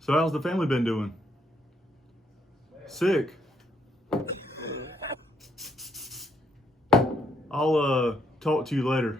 So how's the family been doing? Sick. I'll talk to you later.